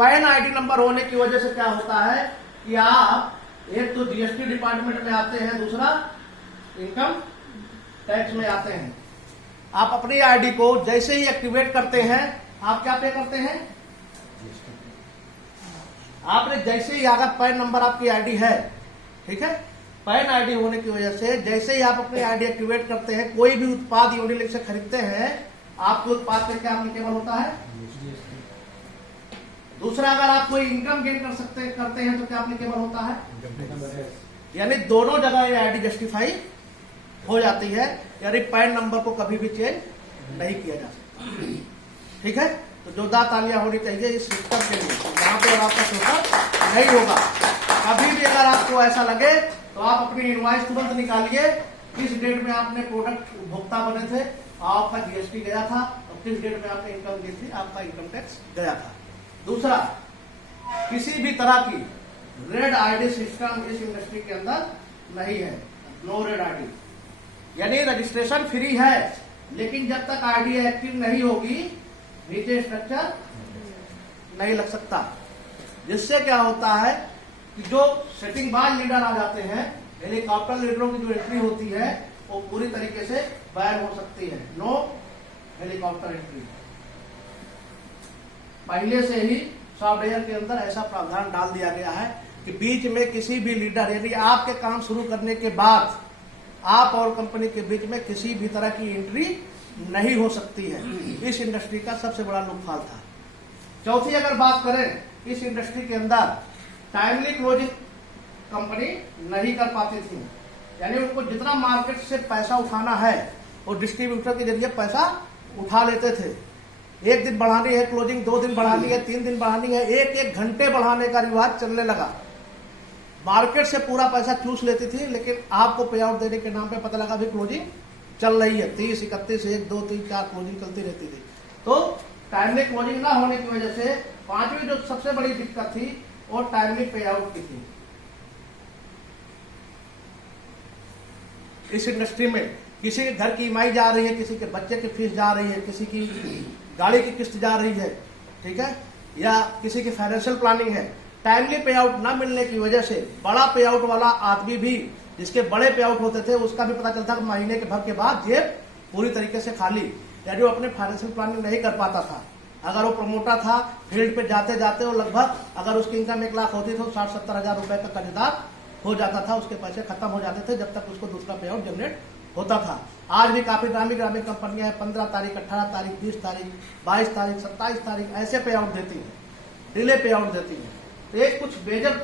Pan ID number होने की वजह से क्या होता है कि आप एक तो जीएसटी डिपार्टमेंट में आते हैं, दूसरा इनकम टैक्स में आते हैं। आप अपनी आईडी को जैसे ही एक्टिवेट करते हैं, आप क्या पे करते हैं? आपने जैसे ही, अगर पैन नंबर आपकी आईडी है, ठीक है, पैन आईडी होने की वजह से जैसे ही आप अपनी आईडी एक्टिवेट करते हैं, कोई भी उत्पाद यूनिलिंक से खरीदते हैं, आपके उत्पाद पे क्या एप्लीकेबल होता है? दूसरा, अगर आप कोई इनकम गेन करते हैं तो क्या एप्लीकेबल होता है? यानी दोनों जगह ये आईडी जस्टिफाई हो जाती है, यानी पैन नंबर को कभी भी चेंज नहीं किया जा सकता। ठीक है, तो जोरदार तालियां होनी चाहिए इस सिस्टम के लिए, जहां पे आपका शोषण नहीं होगा। कभी भी अगर आपको ऐसा लगे तो आप अपनी इनवॉइस तुरंत निकालिए, किस डेट में आपने प्रोडक्ट उपभोक्ता बने थे, आपका जीएसटी गया था, और किस डेट में आपने इनकम दी थी, आपका इनकम टैक्स गया था। दूसरा, किसी भी तरह की रेड आईडी सिस्टम इस इंडस्ट्री के अंदर नहीं है, नो रेड आईडी, यानी रजिस्ट्रेशन फ्री है, लेकिन जब तक आईडी एक्टिव नहीं होगी नीचे स्ट्रक्चर नहीं लग सकता। जिससे क्या होता है कि जो सेटिंग बाज लीडर आ जाते हैं, हेलीकॉप्टर लीडरों की जो एंट्री होती है वो पूरी तरीके से बैन हो सकती है, नो हेलीकॉप्टर एंट्री। पहले से ही सॉफ्टवेयर के अंदर ऐसा प्रावधान डाल दिया गया है कि बीच में किसी भी लीडर, यानी आपके काम शुरू करने के बाद आप और कंपनी के बीच में किसी भी तरह की एंट्री नहीं हो सकती है। इस इंडस्ट्री का सबसे बड़ा लूपहॉल था। चौथी अगर बात करें, इस इंडस्ट्री के अंदर टाइमली क्लोजिंग कंपनी नहीं कर पाती थी, यानी उनको जितना मार्केट से पैसा उठाना है वो डिस्ट्रीब्यूटर के जरिए पैसा उठा लेते थे। एक दिन बढ़ानी है क्लोजिंग, 2 दिन बढ़ानी है, 3 दिन बढ़ानी है, 1-1 घंटे बढ़ाने का रिवाज चलने लगा। मार्केट से पूरा पैसा चूस लेती थी, लेकिन आपको पे आउट देने के नाम पे पता लगा भी क्लोजिंग चल रही है, 30, 31, 1, 2, 3, 4 क्लोजिंग चलती रहती थी। तो टाइमली क्लोजिंग ना होने की वजह से पांचवी जो सबसे बड़ी दिक्कत थी वो टाइमली पे आउट की थी। इस इंडस्ट्री में किसी के घर की ईएमआई जा रही है, किसी के बच्चे की फीस जा रही है, किसी की गाड़ी की किस्त जा रही है, ठीक है, या किसी की फाइनेंशियल प्लानिंग है, टाइमली पे आउट न मिलने की वजह से बड़ा पे आउट वाला आदमी भी, जिसके बड़े पे आउट होते थे, उसका भी पता चलता कि महीने के भर के बाद जेब पूरी तरीके से खाली, यानी वो अपने फाइनेंशियल प्लानिंग नहीं कर पाता था। अगर वो प्रमोटर था, फील्ड पे जाते जाते वो लगभग, अगर उसकी इनकम 1 लाख होती तो 60-70 हजार रुपए का कर्जदार हो जाता था, उसके पैसे खत्म हो जाते थे जब तक उसको दूसरा पे आउट जनरेट होता था। आज भी काफी ग्रामीण कंपनियां हैं, 15 तारीख, 18 तारीख, 20 तारीख, 22 तारीख, 27 तारीख ऐसे पे आउट देती है, डिले पे आउट देती है। तो ये कुछ मेजर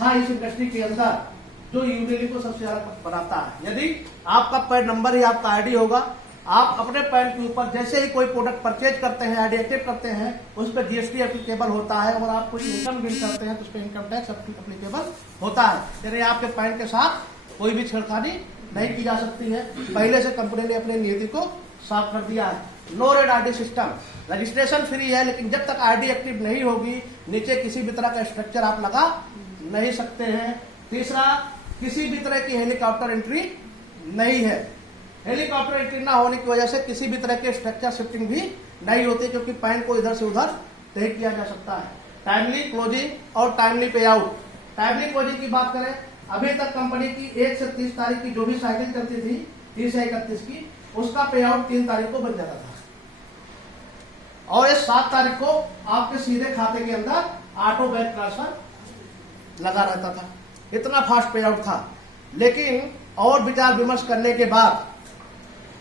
था इस इंडस्ट्री के अंदर जो यूनिलिंक को सबसे ज्यादा बनाता है। यदि आपका पैन नंबर ही आपका आईडी होगा, आप अपने पैन के ऊपर जैसे ही कोई प्रोडक्ट परचेज करते हैं, आईडी एक्टिव करते हैं, उस पर जीएसटी एप्लीकेबल होता है, और आप कुछ इनकम गेन करते हैं तो उस पर इनकम टैक्स एप्लीकेबल होता है। यानी आपके पैन के साथ कोई भी छेड़खानी नहीं की जा सकती है। पहले से कंपनी ने अपनी नीति को साफ कर दिया है। No red ID system, registration free है, लेकिन जब तक आईडी एक्टिव नहीं होगी नीचे किसी भी तरह का स्ट्रक्चर आप लगा नहीं सकते हैं। तीसरा, किसी भी तरह की हेलीकॉप्टर एंट्री नहीं है। हेलीकॉप्टर एंट्री ना होने की वजह से किसी भी तरह के स्ट्रक्चर शिफ्टिंग भी नहीं होती, क्योंकि पैन को इधर से उधर तय किया जा सकता है। टाइमली क्लोजिंग और टाइमली पे आउट। टाइमली क्लोजिंग की बात करें, अभी तक कंपनी की 1 से 30 तारीख की जो भी साइकिल चलती थी, 30 से 31 की, उसका पे आउट 3 तारीख को बन जाता था, और ये 7 तारीख को आपके सीधे खाते के अंदर ऑटो बैंक ट्रांसफर लगा रहता था। इतना फास्ट पे आउट था। लेकिन और विचार विमर्श करने के बाद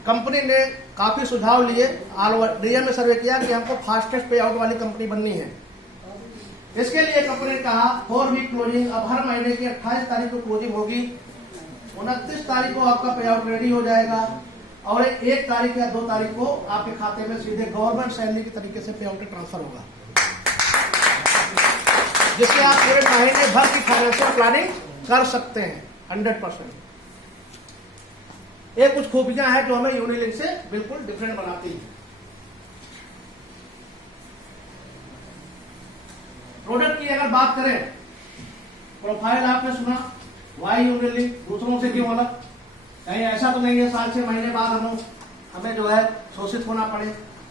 कंपनी ने काफी सुझाव लिए, डीएम में सर्वे किया कि हमको फास्टेस्ट पे आउट वाली कंपनी बननी है। इसके लिए कंपनी ने कहा 4 वीक क्लोजिंग, अब हर महीने की 28 तारीख को क्लोजिंग होगी, 29 तारीख को आपका पे आउट रेडी हो जाएगा, और 1 तारीख या 2 तारीख को आपके खाते में सीधे गवर्नमेंट सैलरी के तरीके से पे आउट ट्रांसफर होगा, जिससे आप पूरे महीने भर की फाइनेंशियल प्लानिंग कर सकते हैं 100%। ये कुछ खूबियां हैं जो हमें यूनिलिंक से बिल्कुल डिफरेंट बनाती है। प्रोडक्ट की अगर बात करें, प्रोफाइल आपने सुना, वाई यूनिलिंक दूसरों से क्यों अलग, कहीं ऐसा तो नहीं है 4-6 महीने बाद हमें जो है शोषित होना पड़े।